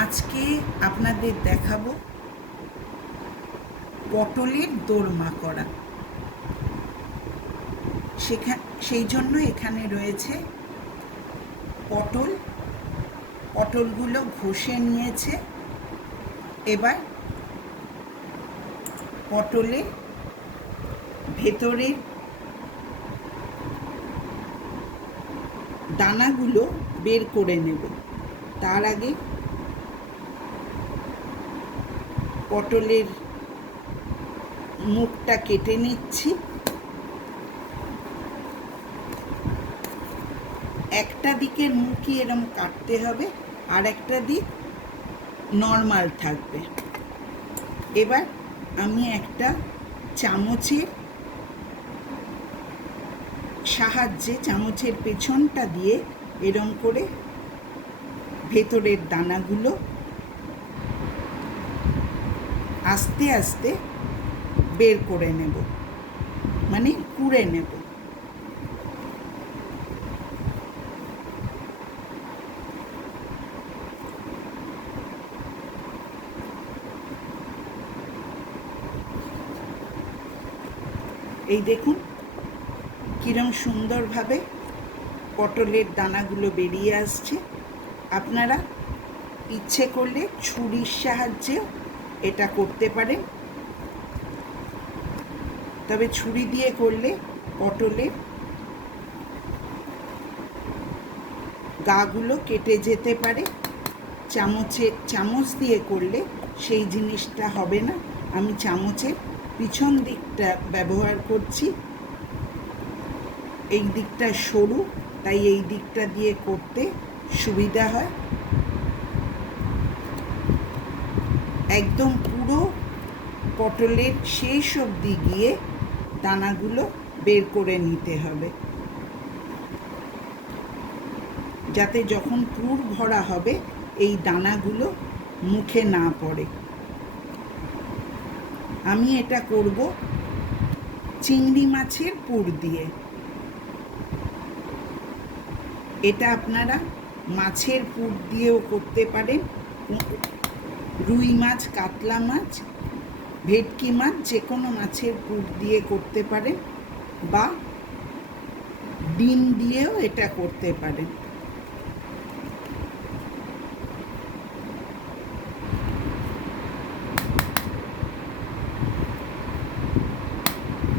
আজকে আপনাদের দেখাবো পটলের দোরমা করা। সেই জন্য এখানে রয়েছে পটলগুলো ঘষে নিয়েছে। এবার পটলের ভেতরের দানাগুলো বের করে নেব। তার আগে পটলের মুখটা কেটে নিচ্ছি। একটা দিকের মুখই এরকম কাটতে হবে, আর একটা দিক নর্মাল থাকবে। এবার আমি একটা চামচের সাহায্যে চামচের পেছনটা দিয়ে এরকম করে ভেতরের দানাগুলো আস্তে আস্তে বের করে নেব, মানে কুড়ে নেব। এই দেখুন কিরম সুন্দরভাবে পটলের দানাগুলো বেরিয়ে আসছে। আপনারা ইচ্ছে করলে ছুরির সাহায্যেও এটা করতে পারেন, তবে ছুরি দিয়ে করলে পটলের গাগুলো কেটে যেতে পারে। চামচ দিয়ে করলে সেই জিনিসটা হবে না। আমি চামচের পিছন দিকটা ব্যবহার করছি। এই দিকটা সরু, তাই এই দিকটা দিয়ে করতে সুবিধা হয়। একদম পুরো পটলের শেষ অবধি গিয়ে দানাগুলো বের করে নিতে হবে, যাতে যখন পুর ভরা হবে এই দানাগুলো মুখে না পড়ে। আমি এটা করব চিংড়ি মাছের পুর দিয়ে। এটা আপনারা মাছের পুর দিয়েও করতে পারেন। রুই মাছ, কাতলা মাছ, ভেটকি মাছ, যে কোনো মাছের পুর দিয়ে করতে পারেন, বা ডিম দিয়েও এটা করতে পারেন।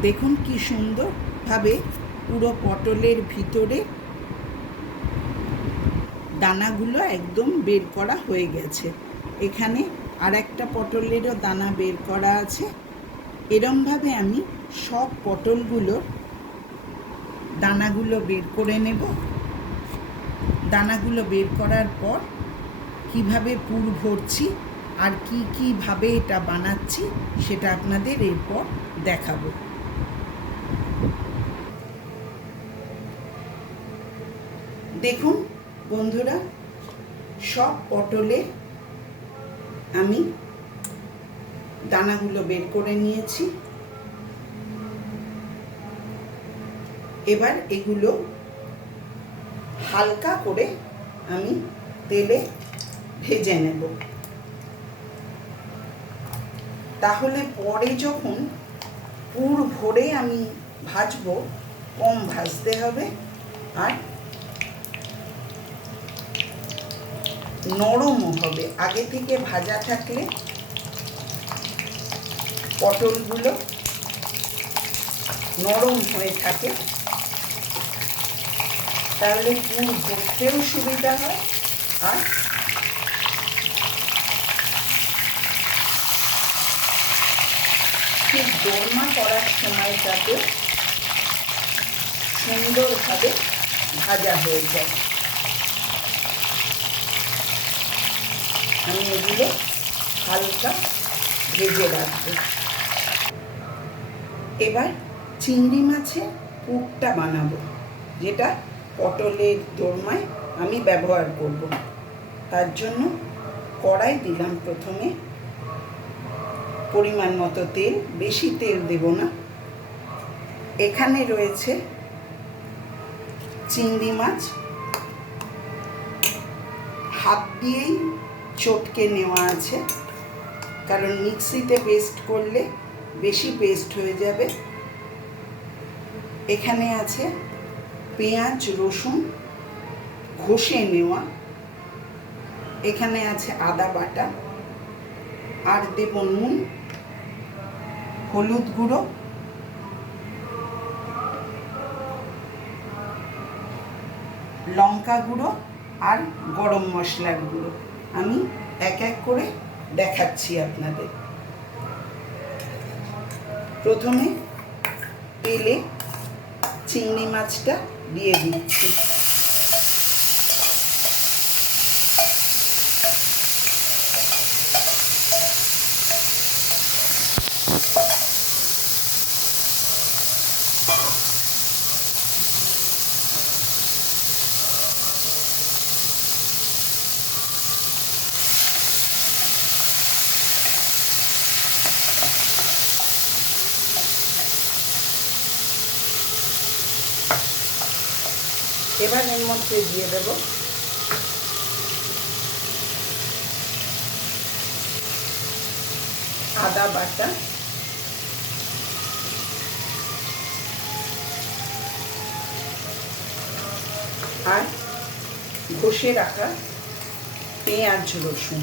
দেখুন কি সুন্দরভাবে পুরো পটলের ভিতরে দানাগুলো একদম বের করা হয়ে গেছে। এখানে আর একটা পটলেরও দানা বের করা আছে। এরমভাবে আমি সব পটলগুলোর দানাগুলো বের করে নেব। দানাগুলো বের করার পর কিভাবে পুর ভরছি আর কিভাবে এটা বানাচ্ছি সেটা আপনাদের এরপর দেখাবো। দেখুন বন্ধুরা, সব পটলে আমি দানাগুলো বের করে নিয়েছি। এবার এগুলো হালকা করে আমি তেলে ভেজে নেব। তাহলে পরে যখন পুর ভরে আমি ভাজবো, কম ভাজতে হবে আর নরমও হবে। আগে থেকে ভাজা থাকলে পটলগুলো নরম হয়ে থাকে, তাহলে পুর ভরতেও সুবিধা হয় আর ঠিক দোরমা করার সময়টাতে সুন্দরভাবে ভাজা হয়ে যায়। আমি এগুলো হালকা ভেজে রাখবো। এবার চিংড়ি মাছের পুরটা বানাবো, যেটা পটলের দোরমায় আমি ব্যবহার করব। তার জন্য কড়াই দিলাম প্রথমে পরিমাণ মতো তেল, বেশি তেল দেব না। এখানে রয়েছে চিংড়ি মাছ, হাত দিয়েই চটকে নেওয়া আছে, কারণ মিক্সিতে পেস্ট করলে বেশি পেস্ট হয়ে যাবে। এখানে আছে পেঁয়াজ রসুন ঘষে নেওয়া, এখানে আছে আদা বাটা, আর দেব নুন, হলুদ গুঁড়ো, লঙ্কা গুঁড়ো আর গরম মশলার গুঁড়ো। আমি এক এক করে দেখাচ্ছি আপনাদের। প্রথমে তেলে চিংড়ি মাছটা দিয়ে দিচ্ছি। এবার এর মধ্যে দিয়ে দেব আদা বাটা, আর ঘষে রাখা পেঁয়াজ রসুন।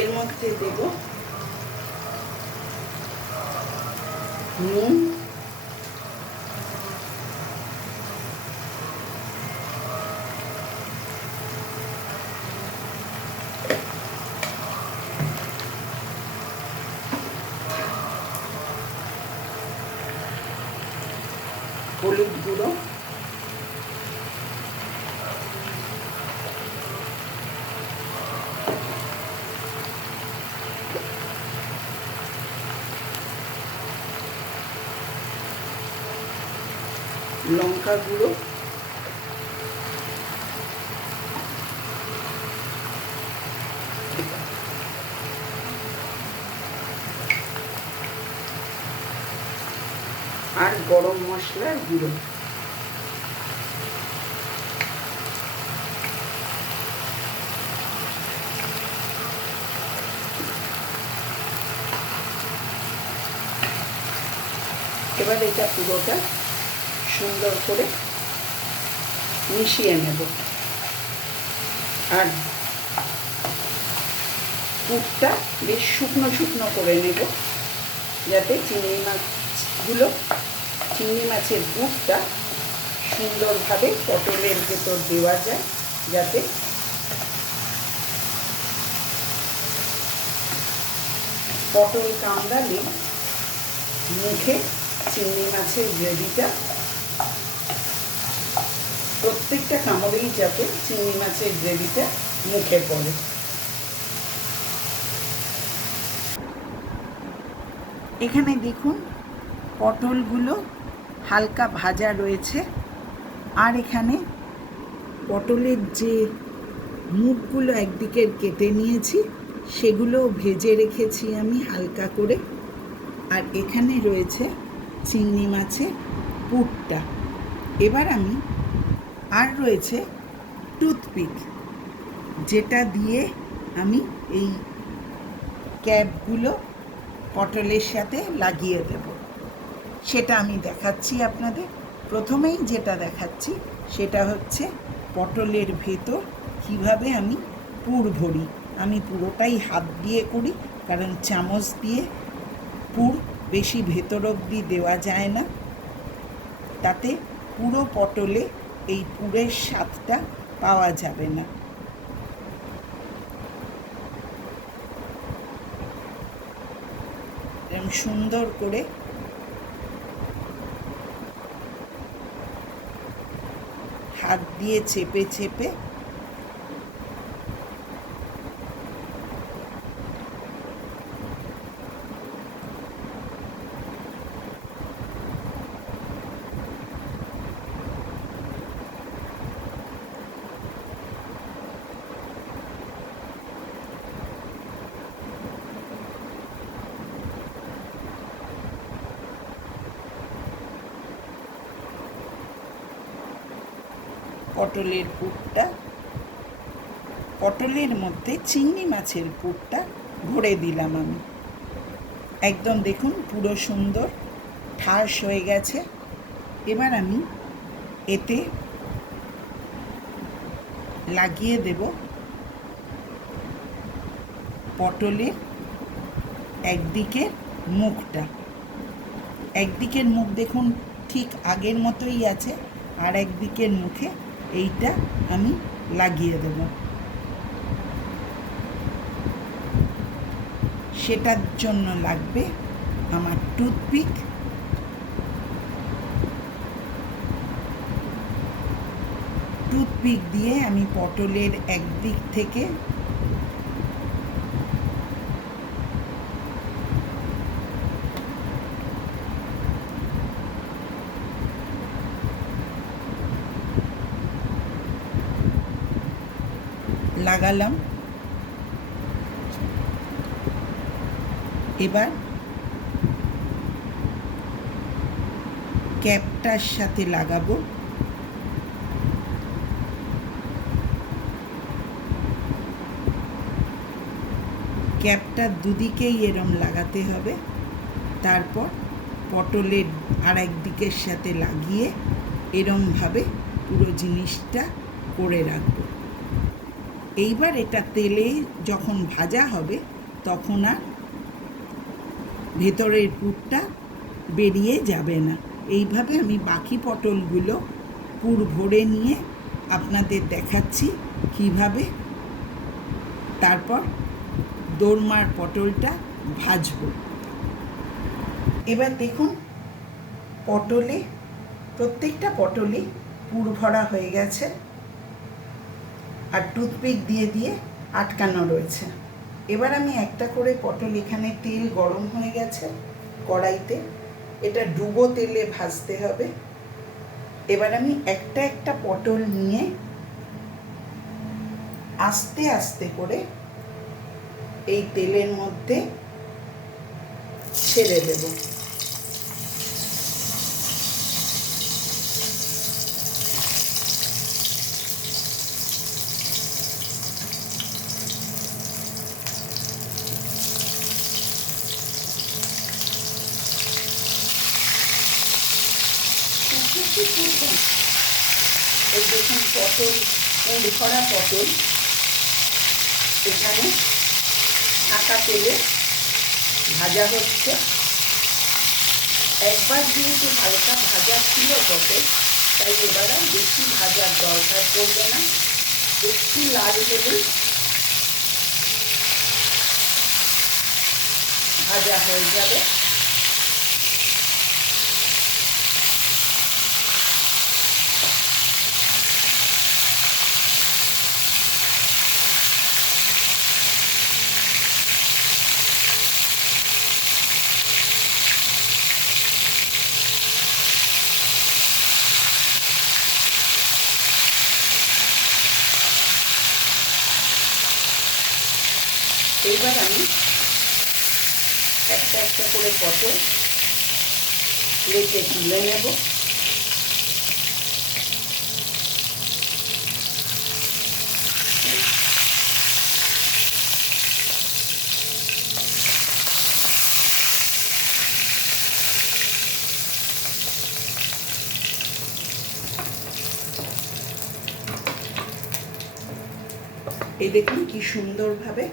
এর মধ্যে দেব নুন, হলুদ গুঁড়ো, লঙ্কা গুঁড়ো, আর গরম মশলার গুঁড়ো। এবার এটা পুরোটা সুন্দর করে মিশিয়ে নেব, আর পুরটা বেশ শুকনো শুকনো করে নেব, যাতে চিংড়ি মাছের পুরটা সুন্দরভাবে পটলের ভেতর দেওয়া যায়, যাতে পটল কামড়ালে মুখে চিংড়ি মাছের গ্রেভিটা প্রত্যেকটা কামড়েই যাতে চিংড়ি মাছের গ্রেভিটা মুখে পড়ে। এখানে দেখুন পটলগুলো হালকা ভাজা রয়েছে, আর এখানে পটলের যে মুখগুলো একদিকের কেটে নিয়েছি সেগুলো ভেজে রেখেছি আমি হালকা করে, আর এখানে রয়েছে চিংড়ি মাছের পুরটা। এবার আমি আর রয়েছে টুথপিক, যেটা দিয়ে আমি এই ক্যাপগুলো পটলের সাথে লাগিয়ে দেব, সেটা আমি দেখাচ্ছি আপনাদের। প্রথমেই যেটা দেখাচ্ছি সেটা হচ্ছে পটলের ভেতর কিভাবে আমি পুর ভরি। আমি পুরোটাই হাত দিয়ে করি, কারণ চামচ দিয়ে পুর বেশি ভেতর অবধি দেওয়া যায় না, তাতে পুরো পটলে এই পুরের স্বাদটা পাওয়া যাবে না। সুন্দর করে হাত দিয়ে চেপে চেপে পটলের পুরটা, পটলের মধ্যে চিংড়ি মাছের পুরটা ভরে দিলাম আমি। একদম দেখুন পুরো সুন্দর ঠাস হয়ে গেছে। এবার আমি এতে লাগিয়ে দেব পটলের একদিকের মুখটা। একদিকের মুখ দেখুন ঠিক আগের মতোই আছে, আর একদিকের মুখে এইটা আমি লাগিয়ে দেব। সেটার জন্য লাগবে আমার টুথপিক। টুথপিক দিয়ে আমি পটলের একদিক থেকে লাগালাম। এবার ক্যাপটার সাথে লাগাবো। ক্যাপটা দুদিকেই এরম লাগাতে হবে। তারপর পটলের আর একদিকের সাথে লাগিয়ে এরমভাবে পুরো জিনিসটা করে রাখবো। এইবার এটা তেলে যখন ভাজা হবে তখন আর ভেতরের পুরটা বেরিয়ে যাবে না। এইভাবে আমি বাকি পটলগুলো পুর ভরে নিয়ে আপনাদের দেখাচ্ছি কিভাবে তারপর দোরমার পটলটা ভাজবো। এবার দেখুন পটলে প্রত্যেকটা পটলে পুর ভরা হয়ে গেছে, আর টুথপিক দিয়ে দিয়ে আটকানো রয়েছে। এবার আমি একটা করে পটল, এখানে তেল গরম হয়ে গেছে কড়াইতে, এটা ডুবো তেলে ভাজতে হবে। এবার আমি একটা একটা পটল নিয়ে আস্তে আস্তে করে এই তেলের মধ্যে ছেড়ে দেব। এই দেখুন পটল, পুর ভরা পটল এখানে ছাঁকা তেলে ভাজা হচ্ছে। একবার যেহেতু হালকা ভাজা ছিল পটল, তাই এবার আর বেশি ভাজার দরকার পড়বে না। একটু লাল হলেই ভাজা হয়ে যাবে। এইবার আমি একটা একটা করে পটল প্লেটে তুলে নেব। এই দেখুন কি সুন্দরভাবে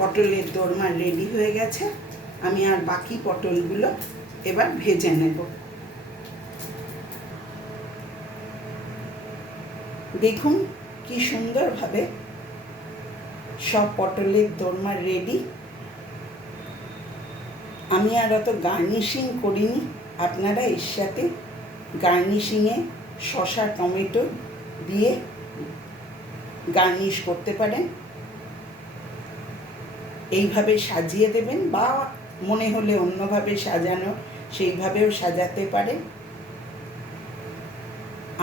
পটলের দোরমা রেডি হয়ে গেছে। আমি আর বাকি পটলগুলো এবার ভেজে নেব। দেখুন কি সুন্দরভাবে সব পটলের দোরমা রেডি। আমি আর অত গার্নিশিং করিনি, আপনারা এর সাথে গার্নিশিংয়ে শসা টমেটো দিয়ে গার্নিশ করতে পারেন। এইভাবে সাজিয়ে দেবেন, বা মনে হলে অন্যভাবে সাজানো সেইভাবেও সাজাতে পারেন।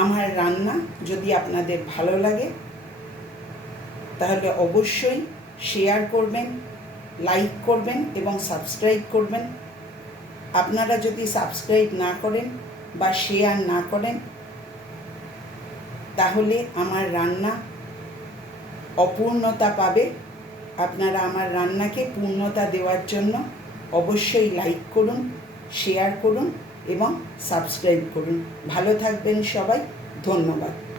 আমার রান্না যদি আপনাদের ভালো লাগে তাহলে অবশ্যই শেয়ার করবেন, লাইক করবেন এবং সাবস্ক্রাইব করবেন। আপনারা যদি সাবস্ক্রাইব না করেন বা শেয়ার না করেন তাহলে আমার রান্না অপূর্ণতা পাবে। আপনারা আমার রান্নাকে পূর্ণতা দেওয়ার জন্য অবশ্যই লাইক করুন, শেয়ার করুন এবং সাবস্ক্রাইব করুন। ভালো থাকবেন সবাই। ধন্যবাদ।